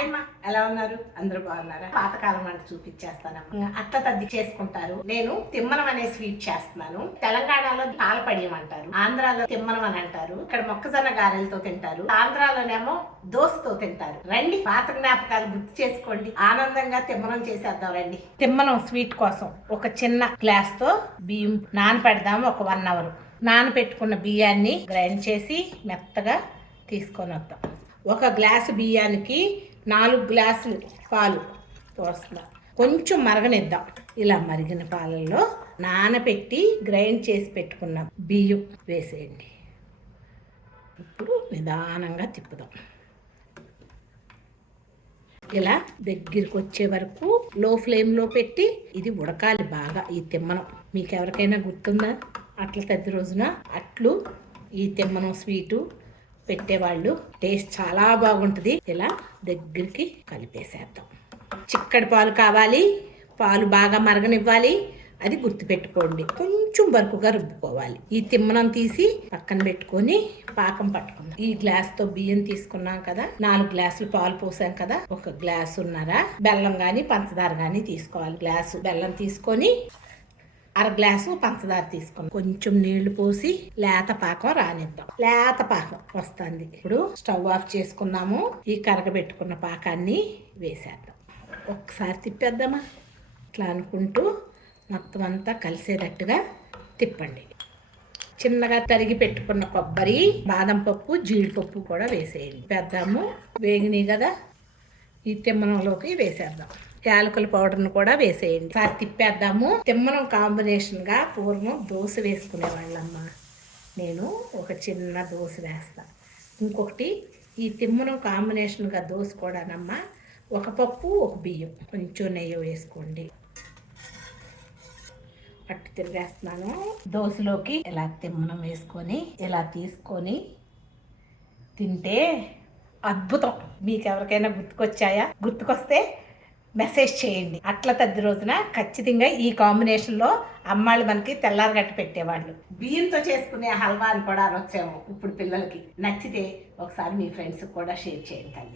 Hi ఎలా ఉన్నారు? అందరూ బాగున్నారా? పాతకాలం అంటే చూపించేస్తానమ్మా. అత్త తద్ది చేసుకుంటారు. నేను తిమ్మనం అనే స్వీట్ చేస్తున్నాను. తెలంగాణలో పాలపడియం అంటారు. ఆంధ్రాలో తిమ్మనం అని అంటారు. ఇక్కడ మొక్కజొన్న గారెలతో తింటారు. ఆంధ్రాలోనేమో దోసతో తింటారు. రండి పాత జ్ఞాపకాలు గుర్తు చేసుకోండి. ఆనందంగా తిమ్మనం చేసేద్దాం రండి. తిమ్మనం స్వీట్ కోసం ఒక చిన్న గ్లాస్తో బియ్యం నానపెడదాం ఒక వన్ అవర్. నానపెట్టుకున్న బియ్యాన్ని గ్రైండ్ చేసి మెత్తగా తీసుకొని వద్దాం. ఒక గ్లాసు బియ్యానికి నాలుగు గ్లాసులు పాలు పోస్తా. కొంచెం మరగనిద్దాం. ఇలా మరిగిన పాలల్లో నానబెట్టి గ్రైండ్ చేసి పెట్టుకున్న బియ్యం వేసేయండి. ఇప్పుడు నిదానంగా తిప్పుదాం. ఇలా దగ్గరికి వచ్చే వరకు లో ఫ్లేమ్లో పెట్టి ఇది ఉడకాలి బాగా ఈ తిమ్మనం. మీకు ఎవరికైనా గుర్తుందా? అట్ల పెద్ద రోజున అట్లు ఈ తిమ్మనం స్వీటు పెట్టేవాళ్ళు. టేస్ట్ చాలా బాగుంటుంది. ఇలా దగ్గరికి కలిపేసేద్దాం. చిక్కడి పాలు కావాలి. పాలు బాగా మరగనివ్వాలి. అది గుర్తుపెట్టుకోండి. కొంచెం బరుకుగా రుబ్బుకోవాలి. ఈ తిమ్మనం తీసి పక్కన పెట్టుకొని పాకం పట్టుకుందాం. ఈ గ్లాస్తో బియ్యం తీసుకున్నాం కదా. నాలుగు గ్లాసులు పాలు పోసాం కదా. ఒక గ్లాసు ఉన్నారా బెల్లం కానీ పంచదార కానీ తీసుకోవాలి. గ్లాసు బెల్లం తీసుకొని అర గ్లాసు పంచదార తీసుకున్నాం. కొంచెం నీళ్ళు పోసి లేత పాకం రానిద్దాం. లేత పాకం వస్తుంది. ఇప్పుడు స్టవ్ ఆఫ్ చేసుకున్నాము. ఈ కరగబెట్టుకున్న పాకాన్ని వేసేద్దాం. ఒకసారి తిప్పేద్దామా? ఇట్లా అనుకుంటూ మొత్తం అంతా కలిసేటట్టుగా తిప్పండి. చిన్నగా తరిగి పెట్టుకున్న కొబ్బరి బాదం పప్పు జీడిపప్పు కూడా వేసేయండి. పెద్దాము వేగినాయి కదా? ఈ తిమ్మనంలోకి వేసేద్దాం. యాలకుల పౌడర్ను కూడా వేసేయండి. సార్ తిప్పేద్దాము. తిమ్మనం కాంబినేషన్గా పూర్వం దోశ వేసుకునేవాళ్ళమ్మ. నేను ఒక చిన్న దోశ వేస్తా. ఇంకొకటి ఈ తిమ్మనం కాంబినేషన్గా దోశ కూడానమ్మా ఒక పప్పు ఒక బియ్యం. కొంచెం నెయ్యి వేసుకోండి. అట్టు తిరిగేస్తున్నాను. దోశలోకి ఇలా తిమ్మనం వేసుకొని ఇలా తీసుకొని తింటే అద్భుతం. మీకు ఎవరికైనా గుర్తుకొచ్చాయా? గుర్తుకొస్తే మెసేజ్ చేయండి. అట్ల తద్ది రోజున ఖచ్చితంగా ఈ కాంబినేషన్లో అమ్మాళ్ళు మనకి తెల్లారగట్టు పెట్టేవాళ్ళు. బియ్యంతో చేసుకునే హల్వా అని కూడా అనొచ్చాము ఇప్పుడు పిల్లలకి. నచ్చితే ఒకసారి మీ ఫ్రెండ్స్కి కూడా షేర్ చేయండి తల్లి.